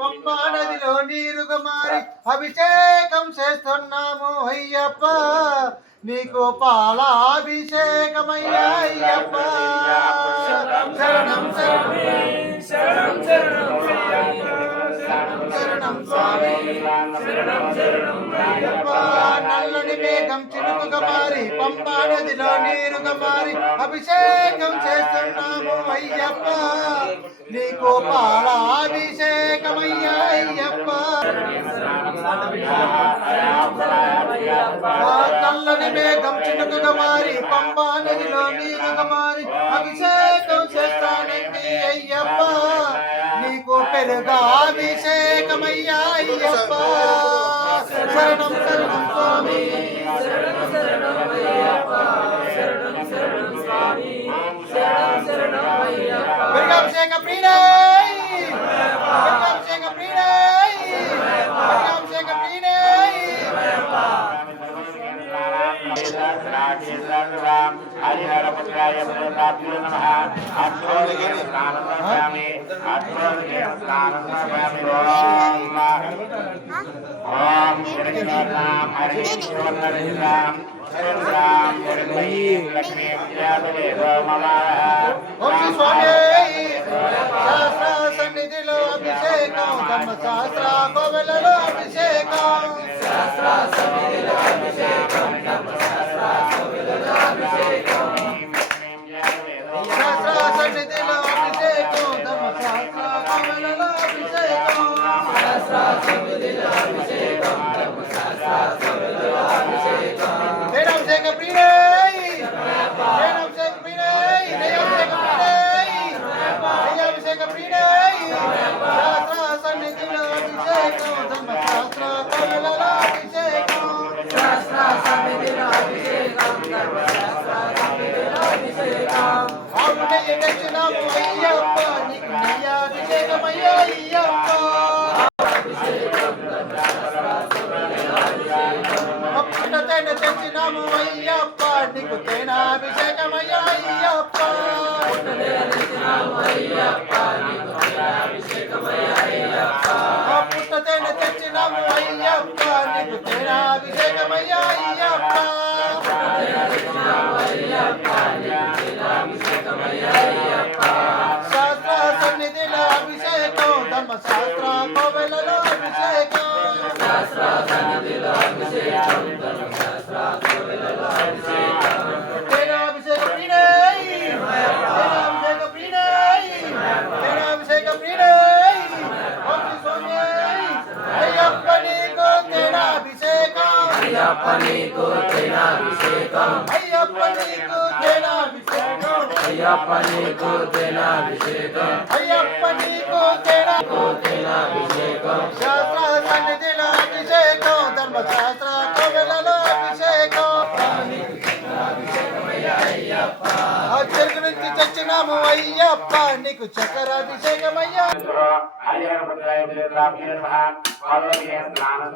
పంపా నదిలో నీరుగా మారి అభిషేకం చేస్తున్నాము అయ్యప్ప. నీకు పాలాభిషేకమయ్యా అయ్యప్ప. శరణం శరణం శరణం శరణం స్వామి అయ్యప్ప నల్లని మేఘం మారి పంబా నదిలో నీరుగా మారి అభిషేకం చేస్తున్నాము అయ్యప్ప. నీకు పాలాభిషేకమయ్యా అయ్యప్ప. ఆ నల్లని మేఘం చినుకుగా మారి పంబా నదిలో నీరుగా మారి అభిషేకం చేస్తానండి అయ్యప్ప. నీకు పెరుగా అభిషేకమయ్యా అయ్యప్ప. శరణం శరణం స్వామి పెరుగాభిషేక ప్రియుడై పెరుగాభిషేక ప్రియుడై పెరుగాభిషేక ప్రియుడై హరిహరపుత్రాయ ప్రతాభ్యో నమః అక్షోదగే స్నానం సమయామి అక్షోదగే స్నానం సమయామి ఓం ఓం జగన్నాథం హరి శివన్నరాం శరణాం జగన్మయీ లక్ష్మీ విద్యాపదేదో మమ ఓం శ్రీ స్వామి శాస్త్ర సన్నిధిలో అభిషేకం ధర్మ శాస్త్ర కోవెలలో అభిషేకం. శాస్త్ర సన్నిధిలో అభిషేకం ధర్మ శాస్త్ర కోవెలలో అభిషేకం వేణాభిషేక తేనె తెచ్చినాము అయ్యప్ప. నీకు తేనాభిషేకమయ్యా అయ్యప్ప. అయ్యప్ప నీకు తేనాభిషేకం అయ్యప్ప నీకు తేనాభిషేకం అయ్యప్ప నీకు తేనాభిషేకం అయ్యప్ప నీకు తేనా తేనాభిషేకం శాస్త్ర సన్నిధిలో అభిషేకం. ధర్మశాస్త్ర కోవెలలో అభిషేకం. ఆ చెరుకు చచ్చినాము అయ్యప్ప. నీకు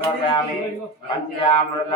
సమయామి పంచామృత